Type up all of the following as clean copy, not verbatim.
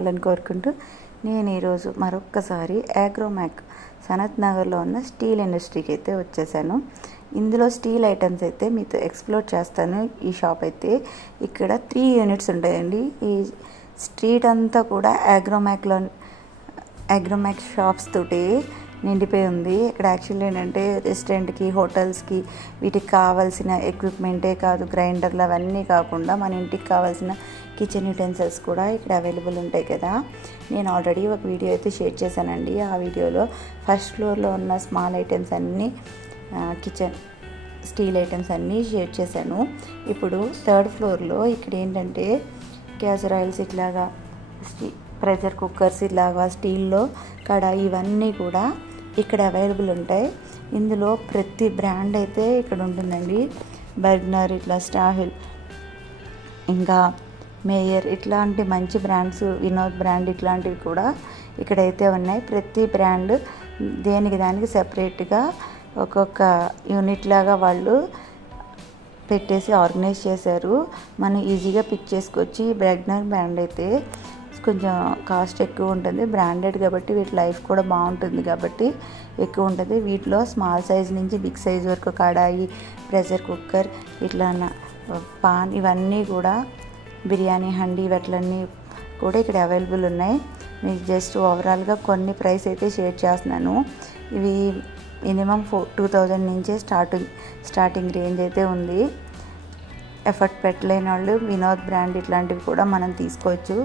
ఉండాలని కోరుకుంటూ నేను ఈరోజు మరొక్కసారి అగ్రోమాక్ సనత్ నగర్లో ఉన్న స్టీల్ ఇండస్ట్రీకి అయితే వచ్చేసాను. ఇందులో స్టీల్ ఐటమ్స్ అయితే మీతో ఎక్స్ప్లోర్ చేస్తాను. ఈ షాప్ అయితే ఇక్కడ 3 యూనిట్స్ ఉంటాయండి. ఈ స్ట్రీట్ అంతా కూడా అగ్రోమాక్ షాప్స్ తోటి నిండిపోయి ఉంది. ఇక్కడ యాక్చువల్లీ ఏంటంటే రెస్టారెంట్కి, హోటల్స్కి వీటికి కావాల్సిన ఎక్విప్మెంటే కాదు, గ్రైండర్లు అవన్నీ కాకుండా మన ఇంటికి కావాల్సిన కిచెన్ యూటెన్సిల్స్ కూడా ఇక్కడ అవైలబుల్ ఉంటాయి కదా. నేను ఆల్రెడీ ఒక వీడియో అయితే షేర్ చేశానండి. ఆ వీడియోలో ఫస్ట్ ఫ్లోర్లో ఉన్న స్మాల్ ఐటమ్స్ అన్నీ, కిచెన్ స్టీల్ ఐటమ్స్ అన్నీ షేర్ చేశాను. ఇప్పుడు 3rd ఫ్లోర్లో ఇక్కడ ఏంటంటే క్యాసరాయిల్స్ ఇట్లాగా, ప్రెషర్ కుక్కర్స్ ఇలాగా, స్టీల్లో కడాయి ఇవన్నీ కూడా ఇక్కడ అవైలబుల్ ఉంటాయి. ఇందులో ప్రతి బ్రాండ్ అయితే ఇక్కడ ఉంటుందండి. బర్గ్నర్, ఇట్లా స్టాహిల్, ఇంకా మేయర్ ఇట్లాంటి మంచి బ్రాండ్స్, వినోద్ బ్రాండ్ ఇట్లాంటివి కూడా ఇక్కడైతే ఉన్నాయి. ప్రతి బ్రాండ్ దేనికి దానికి సెపరేట్గా ఒక్కొక్క యూనిట్ లాగా వాళ్ళు పెట్టేసి ఆర్గనైజ్ చేశారు. మనం ఈజీగా పిక్ చేసుకోవచ్చు. ఈ బర్గ్నర్ బ్రాండ్ అయితే కొంచెం కాస్ట్ ఎక్కువ ఉంటుంది, బ్రాండెడ్ కాబట్టి వీటి లైఫ్ కూడా బాగుంటుంది కాబట్టి ఎక్కువ ఉంటుంది. వీటిలో స్మాల్ సైజ్ నుంచి బిగ్ సైజ్ వరకు కడాయి, ప్రెషర్ కుక్కర్, ఇట్లా పాన్ ఇవన్నీ కూడా, బిర్యానీ హండీ ఇవన్నీ కూడా ఇక్కడ అవైలబుల్ ఉన్నాయి. మీకు జస్ట్ ఓవరాల్గా కొన్ని ప్రైస్ అయితే షేర్ చేస్తున్నాను. ఇవి మినిమం 2000 నుంచే స్టార్టింగ్ రేంజ్ అయితే ఉంది. ఎఫర్ట్ పెట్టలేని వాళ్ళు వినోద్ బ్రాండ్ ఇట్లాంటివి కూడా మనం తీసుకోవచ్చు.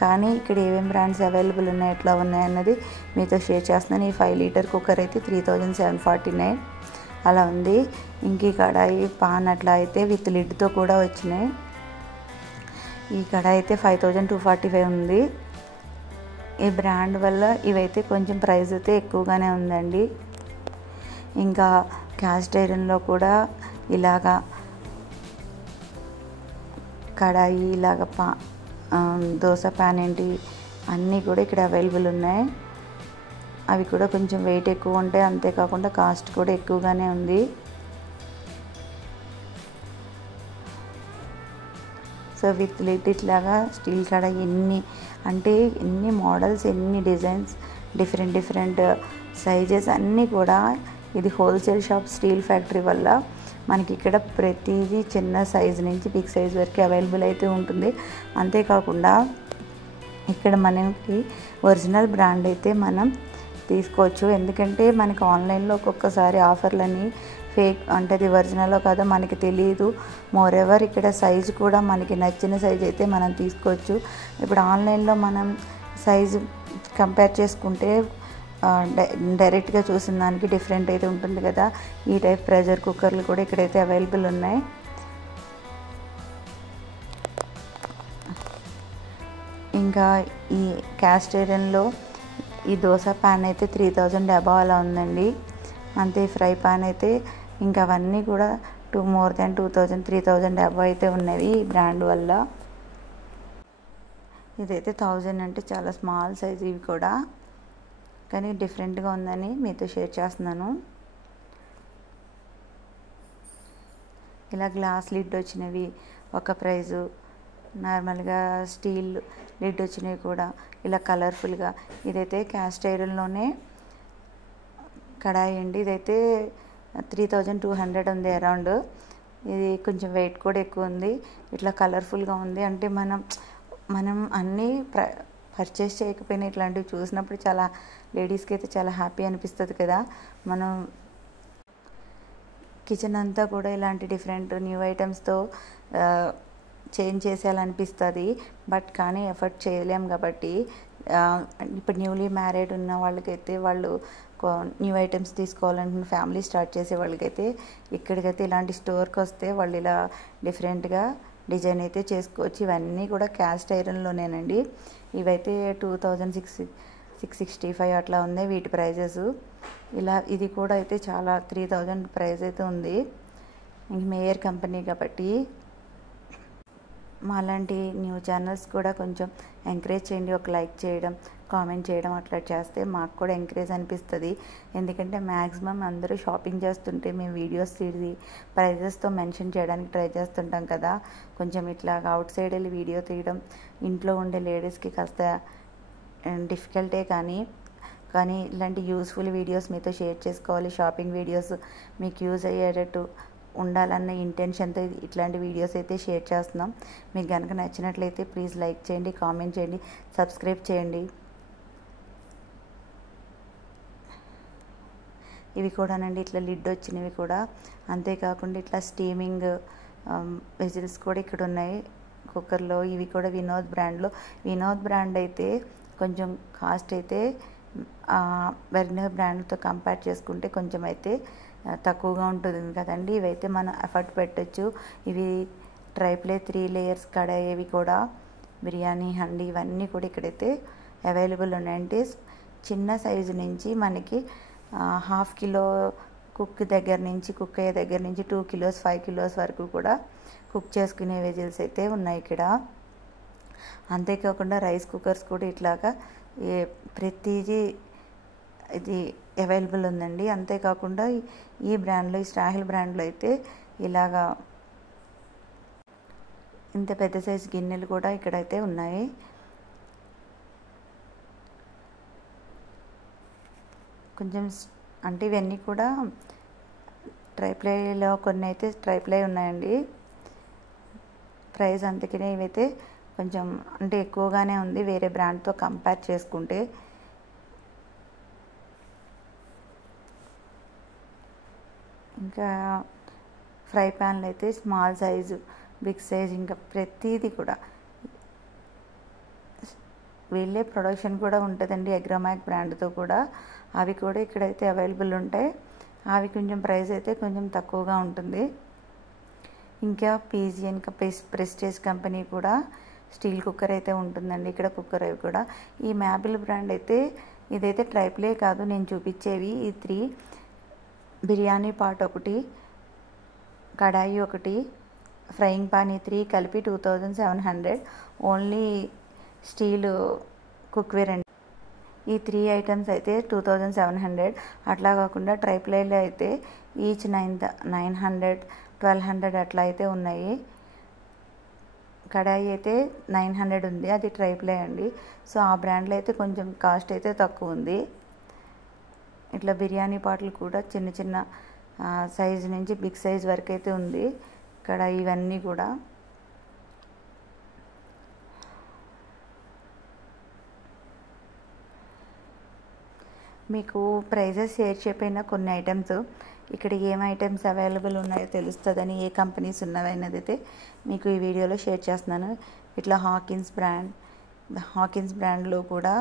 కానీ ఇక్కడ ఏమేమి బ్రాండ్స్ అవైలబుల్ ఉన్నాయి, ఎట్లా ఉన్నాయి అన్నది మీతో షేర్ చేస్తున్నాను. ఈ 5 లీటర్ కుక్కర్ అయితే 3749 అలా ఉంది. ఇంక కడాయి, పాన్ అట్లా అయితే విత్ లిడ్తో కూడా వచ్చినాయి. ఈ కడాయి అయితే 5245 ఉంది. ఈ బ్రాండ్ వల్ల ఇవైతే కొంచెం ప్రైస్ అయితే ఎక్కువగానే ఉందండి. ఇంకా క్యాస్ట్ ఐరన్లో కూడా ఇలాగా కడాయి, ఇలాగ దోశ ప్యాన్ ఏంటి అన్నీ కూడా ఇక్కడ అవైలబుల్ ఉన్నాయి. అవి కూడా కొంచెం వెయిట్ ఎక్కువ ఉంటాయి, అంతేకాకుండా కాస్ట్ కూడా ఎక్కువగానే ఉంది. సో విత్ లిడ్ ఇట్లాగా స్టీల్ కడాయి ఎన్ని మోడల్స్, ఎన్ని డిజైన్స్, డిఫరెంట్ సైజెస్ అన్నీ కూడా. ఇది హోల్సేల్ షాప్ స్టీల్ ఫ్యాక్టరీ వల్ల మనకి ఇక్కడ ప్రతిదీ చిన్న సైజు నుంచి బిగ్ సైజ్ వరకు అవైలబుల్ అయితే ఉంటుంది. అంతేకాకుండా ఇక్కడ మనకి ఒరిజినల్ బ్రాండ్ అయితే మనం తీసుకోవచ్చు. ఎందుకంటే మనకి ఆన్లైన్లో ఒక్కొక్కసారి ఆఫర్లని ఫేక్ అంటే అది ఒరిజినల్లో కాదో మనకి తెలియదు. మోర్ ఎవర్ ఇక్కడ సైజు కూడా మనకి నచ్చిన సైజు అయితే మనం తీసుకోవచ్చు. ఇప్పుడు ఆన్లైన్లో మనం సైజు కంపేర్ చేసుకుంటే డైరెక్ట్గా చూసిన దానికి డిఫరెంట్ అయితే ఉంటుంది కదా. ఈ టైప్ ప్రెషర్ కుక్కర్లు కూడా ఇక్కడైతే అవైలబుల్ ఉన్నాయి. ఇంకా ఈ క్యాస్ట్ ఐరన్లో ఈ దోశ ప్యాన్ అయితే 3000 అబవ్ అలా ఉందండి. అంతే ఫ్రై పాన్ అయితే ఇంకా అవన్నీ కూడా మోర్ దాన్ 2000, 3000 అబవ్ అయితే ఉన్నది ఈ బ్రాండ్ వల్ల. ఇదైతే 1000 అంటే చాలా స్మాల్ సైజ్, ఇవి కూడా కానీ డిఫరెంట్గా ఉందని మీతో షేర్ చేస్తున్నాను. ఇలా గ్లాస్ లిడ్ వచ్చినవి ఒక ప్రైజు, నార్మల్గా స్టీల్ లిడ్ వచ్చినవి కూడా ఇలా కలర్ఫుల్గా. ఇదైతే క్యాస్ట్ ఐరన్లోనే కడాయి అండి. ఇదైతే 3200 ఉంది అరౌండ్. ఇది కొంచెం వెయిట్ కూడా ఎక్కువ ఉంది, ఇట్లా కలర్ఫుల్గా ఉంది. అంటే మనం అన్నీ పర్చేస్ చేయకపోయినా ఇట్లాంటివి చూసినప్పుడు చాలా లేడీస్కి అయితే చాలా హ్యాపీ అనిపిస్తుంది కదా. మనం కిచెన్ అంతా కూడా ఇలాంటి డిఫరెంట్ న్యూ ఐటమ్స్తో చేంజ్ చేసేయాలనిపిస్తుంది. బట్ కానీ ఎఫర్ట్ చేయలేం కాబట్టి ఇప్పుడు న్యూలీ మ్యారీడ్ ఉన్న వాళ్ళకైతే, వాళ్ళు న్యూ ఐటమ్స్ తీసుకోవాలంటున్న ఫ్యామిలీ స్టార్ట్ చేసే వాళ్ళకైతే ఇక్కడికైతే ఇలాంటి స్టోర్కి వస్తే వాళ్ళు ఇలా డిఫరెంట్గా డిజైన్ అయితే చేసుకోవచ్చు. ఇవన్నీ కూడా క్యాస్ట్ ఐరన్లోనేనండి. ఇవైతే 2665 అట్లా ఉంది వీటి ప్రైజెస్. ఇలా ఇది కూడా అయితే చాలా 3000 ప్రైస్ అయితే ఉంది. ఇంక మేయర్ కంపెనీ కాబట్టి మాలాంటి న్యూ ఛానల్స్ కూడా కొంచెం ఎంకరేజ్ చేయండి, ఒక లైక్ చేయడం, కామెంట్ చేయడం అట్లా చేస్తే మాకు కూడా ఎంకరేజ్ అనిపిస్తుంది. ఎందుకంటే మ్యాక్సిమం అందరూ షాపింగ్ చేస్తుంటే మేము వీడియోస్ తీసి ప్రైజెస్తో మెన్షన్ చేయడానికి ట్రై చేస్తుంటాం కదా. కొంచెం ఇట్లాగా అవుట్ సైడ్ వెళ్ళి వీడియో తీయడం ఇంట్లో ఉండే లేడీస్కి కాస్త డిఫికల్టే, కానీ ఇలాంటి యూస్ఫుల్ వీడియోస్ మీతో షేర్ చేసుకోవాలి, షాపింగ్ వీడియోస్ మీకు యూజ్ అయ్యేటట్టు ఉండాలన్న ఇంటెన్షన్తో ఇట్లాంటి వీడియోస్ అయితే షేర్ చేస్తున్నాం. మీకు కనుక నచ్చినట్లయితే ప్లీజ్ లైక్ చేయండి, కామెంట్ చేయండి, సబ్స్క్రైబ్ చేయండి. ఇవి కూడానండి ఇట్లా లిడ్ వచ్చినవి కూడా. అంతేకాకుండా ఇట్లా స్టీమింగ్ వెజిల్స్ కూడా ఇక్కడ ఉన్నాయి కుక్కర్లో. ఇవి కూడా వినోద్ బ్రాండ్ అయితే కొంచెం కాస్ట్ అయితే బెర్నర్ బ్రాండ్తో కంపేర్ చేసుకుంటే కొంచెం అయితే తక్కువగా ఉంటుంది కదండి. ఇవైతే మనం ఎఫర్ట్ పెట్టచ్చు. ఇవి ట్రైప్లే 3 లేయర్స్ కడాయి కూడా బిర్యానీ హండి ఇవన్నీ కూడా ఇక్కడైతే అవైలబుల్ ఉన్నాయండి. చిన్న సైజు నుంచి మనకి 1/2 కిలో కుక్ అయ్యే దగ్గర నుంచి 2 కిలోస్ 5 కిలోస్ వరకు కూడా కుక్ చేసుకునే వెజిల్స్ అయితే ఉన్నాయి ఇక్కడ. అంతేకాకుండా రైస్ కుక్కర్స్ కూడా ఇట్లాగా ప్రతిదీ ఇది అవైలబుల్ ఉందండి. అంతేకాకుండా ఈ బ్రాండ్లో, ఈ స్టాహిల్ బ్రాండ్లో అయితే ఇలాగా ఇంత పెద్ద సైజు గిన్నెలు కూడా ఇక్కడైతే ఉన్నాయి. కొంచెం అంటే ఇవన్నీ కూడా ట్రైప్లైలో కొన్ని అయితే ట్రైప్లై ఉన్నాయండి. ప్రైస్ అందుకనే ఇవైతే కొంచెం అంటే ఎక్కువగానే ఉంది వేరే బ్రాండ్తో కంపేర్ చేసుకుంటే. ఇంకా ఫ్రై ప్యాన్లు అయితే స్మాల్ సైజు, బిగ్ సైజ్, ఇంకా ప్రతిదీ కూడా వీళ్ళే ప్రొడక్షన్ కూడా ఉంటుందండి అగ్రోమాక్ బ్రాండ్తో కూడా. అవి కూడా ఇక్కడైతే అవైలబుల్ ఉంటాయి. అవి కొంచెం ప్రైస్ అయితే కొంచెం తక్కువగా ఉంటుంది. ఇంకా పీజీ ఇంకా ప్రెస్టేజ్ కంపెనీ కూడా స్టీల్ కుక్కర్ అయితే ఉంటుందండి ఇక్కడ. కుక్కర్ అవి కూడా ఈ మ్యాబిల్ బ్రాండ్ అయితే ఇదైతే ట్రైప్లే కాదు నేను చూపించేవి. ఈ 3 బిర్యానీ పాట్ ఒకటి, కడాయి ఒకటి, ఫ్రైయింగ్ పాన్, ఈ 3 కలిపి 2700 ఓన్లీ స్టీల్ కుక్వేర్ అండి. ఈ 3 ఐటమ్స్ అయితే 2700. అట్లా కాకుండా ట్రైప్లైలో అయితే ఈచ్ 900 1200 అట్లా అయితే ఉన్నాయి. కడాయి అయితే 900 ఉంది, అది ట్రైప్లై అండి. సో ఆ బ్రాండ్లో అయితే కొంచెం కాస్ట్ అయితే తక్కువ ఉంది. ఇట్లా బిర్యానీ పాటలు కూడా చిన్న చిన్న సైజు నుంచి బిగ్ సైజ్ వరకు అయితే ఉంది ఇక్కడ. ఇవన్నీ కూడా మీకు ప్రైజెస్ షేర్ చేయకపోయినా కొన్ని ఐటమ్స్ ఇక్కడ ఏం ఐటమ్స్ అవైలబుల్ ఉన్నాయో తెలుస్తుందని, ఏ కంపెనీస్ ఉన్నవన్నది అయితే మీకు ఈ వీడియోలో షేర్ చేస్తున్నాను. ఇట్లా హాకిన్స్ బ్రాండ్లో కూడా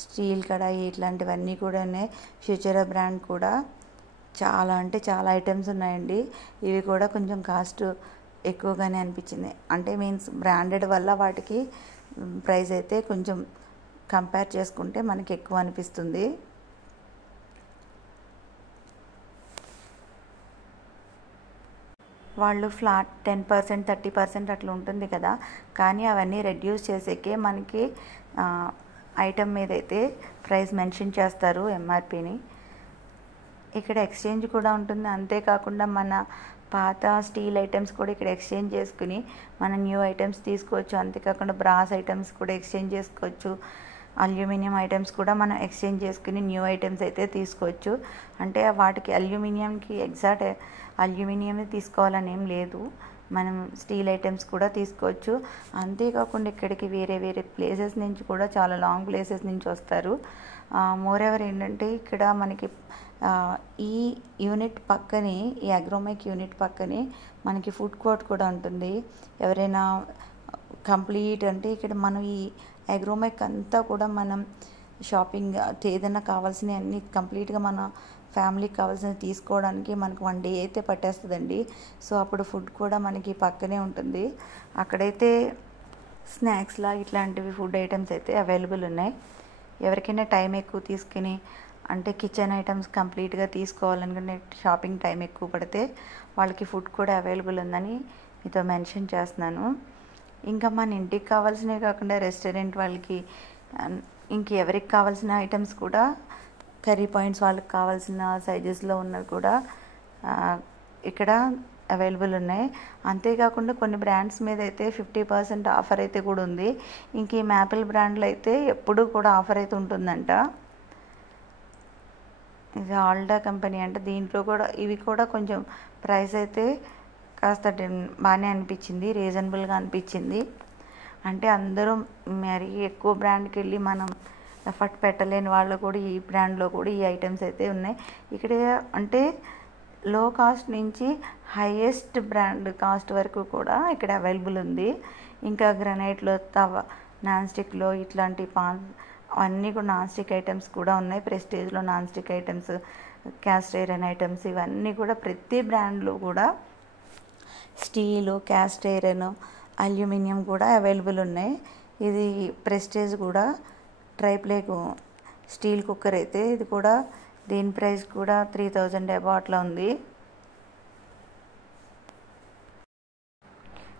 స్టీల్ కడాయి ఇట్లాంటివన్నీ కూడా ఉన్నాయి. ఫ్యూచరా బ్రాండ్ కూడా చాలా అంటే చాలా ఐటమ్స్ ఉన్నాయండి. ఇవి కూడా కొంచెం కాస్ట్ ఎక్కువగానే అనిపించింది. అంటే మీన్స్ బ్రాండెడ్ వల్ల వాటికి ప్రైస్ అయితే కొంచెం కంపేర్ చేసుకుంటే మనకి ఎక్కువ అనిపిస్తుంది. వాళ్ళు ఫ్లాట్ 10% 30% అట్లా ఉంటుంది కదా, కానీ అవన్నీ రెడ్యూస్ చేసేకే మనకి ఐటమ్ మీద అయితే ప్రైస్ మెన్షన్ చేస్తారు ఎంఆర్పిని. ఇక్కడ ఎక్స్చేంజ్ కూడా ఉంటుంది. అంతేకాకుండా మన పాత స్టీల్ ఐటమ్స్ కూడా ఇక్కడ ఎక్స్చేంజ్ చేసుకుని మన న్యూ ఐటమ్స్ తీసుకోవచ్చు. అంతేకాకుండా బ్రాస్ ఐటమ్స్ కూడా ఎక్స్చేంజ్ చేసుకోవచ్చు. అల్యూమినియం ఐటమ్స్ కూడా మనం ఎక్స్చేంజ్ చేసుకుని న్యూ ఐటమ్స్ అయితే తీసుకోవచ్చు. అంటే వాటికి అల్యూమినియంకి ఎగ్జాక్ట్ అల్యూమినియమే తీసుకోవాలని ఏం లేదు, మనం స్టీల్ ఐటమ్స్ కూడా తీసుకోవచ్చు. అంతేకాకుండా ఇక్కడికి వేరే వేరే ప్లేసెస్ నుంచి కూడా, చాలా లాంగ్ ప్లేసెస్ నుంచి వస్తారు. మోర్ ఎవర్ ఏంటంటే ఇక్కడ మనకి ఈ యూనిట్ పక్కనే, ఈ అగ్రోమెక్ యూనిట్ పక్కనే మనకి ఫుడ్ కోర్ట్ కూడా ఉంటుంది. ఎవరైనా కంప్లీట్ అంటే ఇక్కడ మనం ఈ అగ్రోమెక్ అంతా కూడా మనం షాపింగ్ ఏదైనా కావాల్సినవి అన్నీ కంప్లీట్గా మన ఫ్యామిలీకి కావాల్సినవి తీసుకోవడానికి మనకు 1 డే అయితే పట్టేస్తుందండి. సో అప్పుడు ఫుడ్ కూడా మనకి పక్కనే ఉంటుంది. అక్కడైతే స్నాక్స్లా ఇట్లాంటివి ఫుడ్ ఐటమ్స్ అయితే అవైలబుల్ ఉన్నాయి. ఎవరికైనా టైం ఎక్కువ తీసుకుని అంటే కిచెన్ ఐటమ్స్ కంప్లీట్గా తీసుకోవాలనుకునే, షాపింగ్ టైం ఎక్కువ పడితే వాళ్ళకి ఫుడ్ కూడా అవైలబుల్ ఉందని మీతో మెన్షన్ చేస్తున్నాను. ఇంకా మన ఇంటికి కావాల్సినవి కాకుండా రెస్టారెంట్ వాళ్ళకి ఎవరికి కావాల్సిన ఐటమ్స్ కూడా కర్రీ పాయింట్స్ వాళ్ళకి కావాల్సిన సైజెస్లో ఉన్నవి కూడా ఇక్కడ అవైలబుల్ ఉన్నాయి. అంతేకాకుండా కొన్ని బ్రాండ్స్ మీద అయితే 50% ఆఫర్ అయితే కూడా ఉంది. ఇంక ఈ మ్యాపిల్ బ్రాండ్లో అయితే ఎప్పుడూ కూడా ఆఫర్ అయితే ఉంటుందంట. ఇది ఆల్డా కంపెనీ అంట. దీంట్లో కూడా ఇవి కూడా కొంచెం ప్రైస్ అయితే కాస్త బాగానే అనిపించింది, రీజనబుల్గా అనిపించింది. అంటే అందరూ మరి ఎక్కువ బ్రాండ్కి వెళ్ళి మనం ఎఫర్ట్ పెట్టలేని వాళ్ళు కూడా ఈ బ్రాండ్లో కూడా ఈ ఐటమ్స్ అయితే ఉన్నాయి. ఇక్కడ అంటే లో కాస్ట్ నుంచి హైయెస్ట్ బ్రాండ్ కాస్ట్ వరకు కూడా ఇక్కడ అవైలబుల్ ఉంది. ఇంకా గ్రనైట్లో నాన్ స్టిక్లో ఇట్లాంటి అన్నీ కూడా నాన్ స్టిక్ ఐటమ్స్ కూడా ఉన్నాయి. ప్రెస్టేజ్లో non stick items, cast iron items ఇవన్నీ కూడా ప్రతి బ్రాండ్లో కూడా స్టీలు, క్యాస్ట్ ఐరన్, అల్యూమినియం కూడా అవైలబుల్ ఉన్నాయి. ఇది ప్రెస్టేజ్ కూడా ట్రైప్లే స్టీల్ కుక్కర్ అయితే ఇది కూడా దీని ప్రైస్ కూడా 3000 అబౌవ్ అట్లా ఉంది.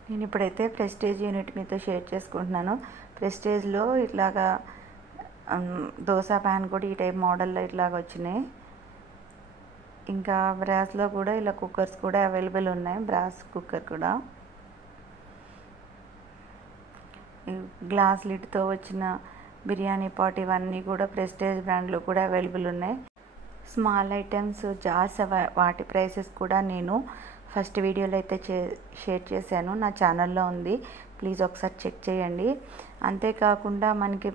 నేను ఇప్పుడైతే ప్రెస్టేజ్ యూనిట్ మీతో షేర్ చేసుకుంటున్నాను. ప్రెస్టేజ్లో ఇట్లాగా దోశ ప్యాన్ కూడా ఈ టైప్ మోడల్లో ఇట్లాగా వచ్చినాయి. ఇంకా బ్రాస్లో కూడా ఇలా కుక్కర్స్ కూడా అవైలబుల్ ఉన్నాయి. బ్రాస్ కుక్కర్ కూడా గ్లాస్ లిడ్తో వచ్చిన బిర్యానీ పాట్ ఇవన్నీ కూడా ప్రెస్టేజ్ బ్రాండ్లో కూడా అవైలబుల్ ఉన్నాయి. స్మాల్ ఐటమ్స్ జార్స్ వాటి ప్రైసెస్ కూడా నేను ఫస్ట్ వీడియోలో అయితే షేర్ చేశాను, నా ఛానల్లో ఉంది, ప్లీజ్ ఒకసారి చెక్ చేయండి. అంతేకాకుండా మనకి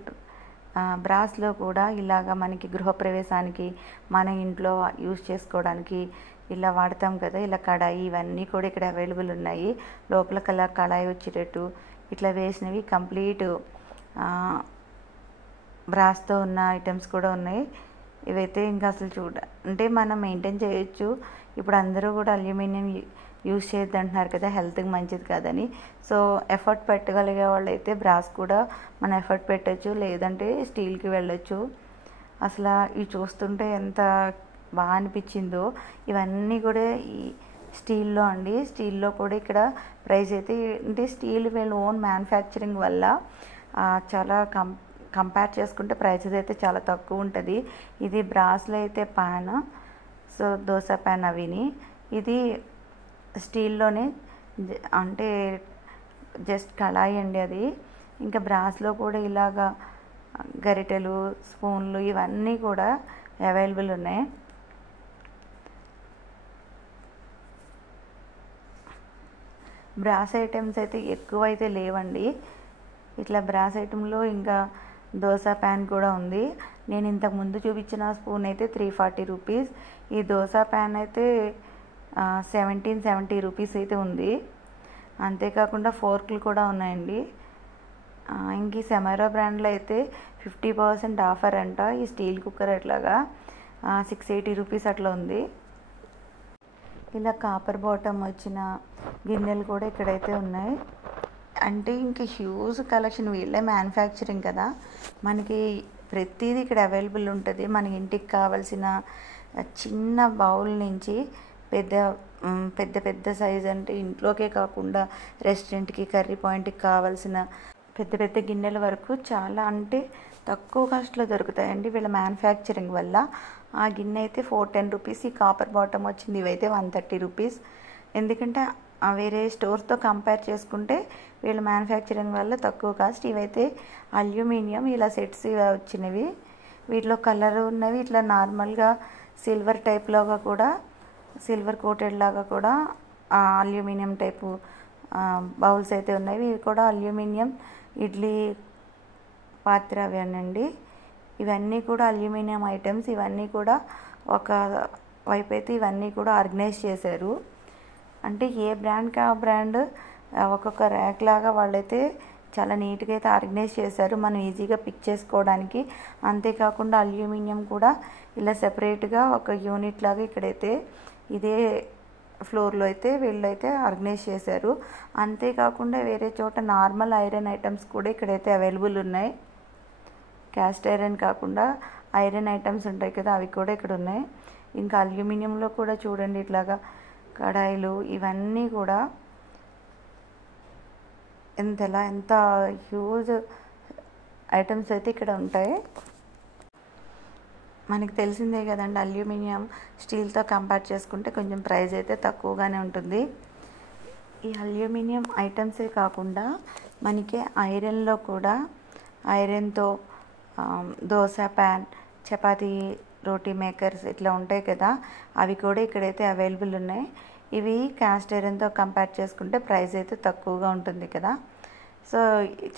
బ్రాస్లో కూడా ఇలాగా మనకి గృహప్రవేశానికి మన ఇంట్లో యూజ్ చేసుకోవడానికి ఇలా వాడతాం కదా, ఇలా కడాయి ఇవన్నీ కూడా ఇక్కడ అవైలబుల్ ఉన్నాయి. లోపల కళాయి వచ్చేటట్టు ఇట్లా వేసినవి కంప్లీట్ బ్రాస్తో ఉన్న ఐటమ్స్ కూడా ఉన్నాయి. ఇవైతే ఇంకా అసలు అంటే మనం మెయింటైన్ చేయొచ్చు. ఇప్పుడు అందరూ కూడా అల్యూమినియం యూజ్ చేయొద్దు అంటున్నారు కదా, హెల్త్కి మంచిది కాదని. సో ఎఫర్ట్ పెట్టగలిగే వాళ్ళు అయితే బ్రాస్ కూడా మనం ఎఫర్ట్ పెట్టచ్చు, లేదంటే స్టీల్కి వెళ్ళొచ్చు. అసలు ఇవి చూస్తుంటే ఎంత బాగా అనిపించిందో. ఇవన్నీ కూడా ఈ స్టీల్లో అండి. స్టీల్లో కూడా ఇక్కడ ప్రైస్ అయితే అంటే స్టీల్ వీళ్ళ ఓన్ మ్యానుఫ్యాక్చరింగ్ వల్ల చాలా కంపేర్ చేసుకుంటే ప్రైసెస్ అయితే చాలా తక్కువ ఉంటుంది. ఇది బ్రాస్లో అయితే ప్యాన్, సో దోశ ప్యాన్ అవిని. ఇది స్టీల్లోనే అంటే జస్ట్ కళాయి అండి అది. ఇంకా బ్రాస్లో కూడా ఇలాగా గరిటెలు, స్పూన్లు ఇవన్నీ కూడా అవైలబుల్ ఉన్నాయి. బ్రాస్ ఐటమ్స్ అయితే ఎక్కువ అయితే లేవండి. ఇట్లా బ్రాస్ ఐటెంలో ఇంకా దోశ ప్యాన్ కూడా ఉంది. నేను ఇంతకుముందు చూపించిన స్పూన్ అయితే 340 రూపీస్. ఈ దోశ ప్యాన్ అయితే 1770 రూపీస్ అయితే ఉంది. అంతేకాకుండా ఫోర్క్లు కూడా ఉన్నాయండి. ఇంక ఈ సెమైరా బ్రాండ్లో అయితే 50% ఆఫర్ అంట. ఈ స్టీల్ కుక్కర్ అట్లాగా 680 రూపీస్ అట్లా ఉంది. ఇలా కాపర్ బాటమ్ వచ్చిన గిన్నెలు కూడా ఇక్కడైతే ఉన్నాయి. అంటే ఇంక హ్యూజ్ కలెక్షన్, వీళ్ళే మ్యానుఫ్యాక్చరింగ్ కదా, మనకి ప్రతిదీ ఇక్కడ అవైలబుల్ ఉంటుంది. మన ఇంటికి కావాల్సిన చిన్న బౌల్ నుంచి పెద్ద పెద్ద సైజ్, అంటే ఇంట్లోకే కాకుండా రెస్టారెంట్కి, కర్రీ పాయింట్కి కావాల్సిన పెద్ద గిన్నెల వరకు చాలా అంటే తక్కువ కాస్ట్లో దొరుకుతాయండి వీళ్ళ మ్యానుఫ్యాక్చరింగ్ వల్ల. ఆ గిన్నె అయితే 410 రూపీస్. ఈ కాపర్ బాటమ్ వచ్చింది ఇవైతే 130 రూపీస్. ఎందుకంటే వేరే స్టోర్స్తో కంపేర్ చేసుకుంటే వీళ్ళ మ్యానుఫ్యాక్చరింగ్ వల్ల తక్కువ కాస్ట్. ఇవైతే అల్యూమినియం ఇలా సెట్స్ వచ్చినవి. వీటిలో కలర్ ఉన్నవి, ఇట్లా నార్మల్గా సిల్వర్ టైప్లాగా కూడా, సిల్వర్ కోటెడ్ లాగా కూడా అల్యూమినియం టైపు బౌల్స్ అయితే ఉన్నాయి. ఇవి కూడా అల్యూమినియం ఇడ్లీ పాత్ర అవేనండి. ఇవన్నీ కూడా అల్యూమినియం ఐటమ్స్. ఇవన్నీ కూడా ఒక వైపు అయితే ఇవన్నీ కూడా ఆర్గనైజ్ చేశారు. అంటే ఏ బ్రాండ్కి ఆ బ్రాండ్ ఒక్కొక్క ర్యాక్ లాగా వాళ్ళైతే చాలా నీట్గా అయితే ఆర్గనైజ్ చేశారు, మనం ఈజీగా పిక్ చేసుకోవడానికి. అంతేకాకుండా అల్యూమినియం కూడా ఇలా సెపరేట్గా ఒక యూనిట్ లాగా ఇక్కడైతే ఇదే ఫ్లోర్లో అయితే వీళ్ళైతే ఆర్గనైజ్ చేశారు. అంతేకాకుండా వేరే చోట నార్మల్ ఐరన్ ఐటమ్స్ కూడా ఇక్కడైతే అవైలబుల్ ఉన్నాయి. క్యాస్ట్ ఐరన్ కాకుండా ఐరన్ ఐటమ్స్ ఉంటాయి కదా, అవి కూడా ఇక్కడ ఉన్నాయి. ఇంకా అల్యూమినియంలో కూడా చూడండి ఇట్లాగా కడాయిలు ఇవన్నీ కూడా ఎంత హ్యూజ్ ఐటమ్స్ అయితే ఇక్కడ ఉంటాయి. మనకి తెలిసిందే కదండి, అల్యూమినియం స్టీల్తో కంపేర్ చేసుకుంటే కొంచెం ప్రైస్ అయితే తక్కువగానే ఉంటుంది. ఈ అల్యూమినియం ఐటమ్సే కాకుండా మనకి ఐరన్లో కూడా ఐరన్తో దోశ ప్యాన్, చపాతీ రోటీ మేకర్స్ ఇట్లా ఉంటాయి కదా, అవి కూడా ఇక్కడైతే అవైలబుల్ ఉన్నాయి. ఇవి క్యాస్ట్ ఐరన్తో కంపేర్ చేసుకుంటే ప్రైస్ అయితే తక్కువగా ఉంటుంది కదా. సో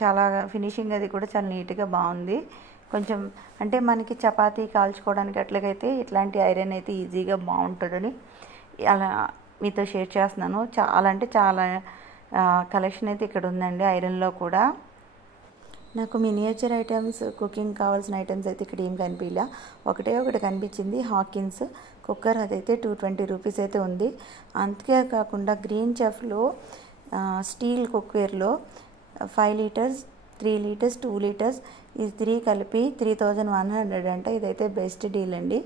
చాలా ఫినిషింగ్ అది కూడా చాలా నీట్గా బాగుంది. కొంచెం అంటే మనకి చపాతీ కాల్చుకోవడానికి అట్లాగైతే ఇట్లాంటి ఐరన్ అయితే ఈజీగా బాగుంటుందని అలా మీతో షేర్ చేస్తున్నాను. చాలా అంటే చాలా కలెక్షన్ అయితే ఇక్కడ ఉందండి ఐరన్లో కూడా. నాకు మినియేచర్ ఐటమ్స్, కుకింగ్ కావాల్సిన ఐటమ్స్ అయితే ఇక్కడ ఏం కనిపించలే. ఒకటి కనిపించింది, హాకిన్స్ కుక్కర్, అదైతే 220 రూపీస్ అయితే ఉంది. అంతేకాకుండా గ్రీన్ చెఫ్లో స్టీల్ కుక్వేర్లో 5 లీటర్స్, 3 లీటర్స్, 2 లీటర్స్ ఈ 3 కలిపి 3100 అంట. ఇదైతే బెస్ట్ డీల్ అండి.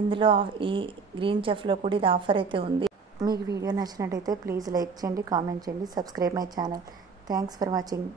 ఇందులో ఈ గ్రీన్ చెఫ్లో కూడా ఇది ఆఫర్ అయితే ఉంది. మీకు వీడియో నచ్చినట్టయితే ప్లీజ్ లైక్ చేయండి, కామెంట్ చేయండి, subscribe my channel. Thanks for watching.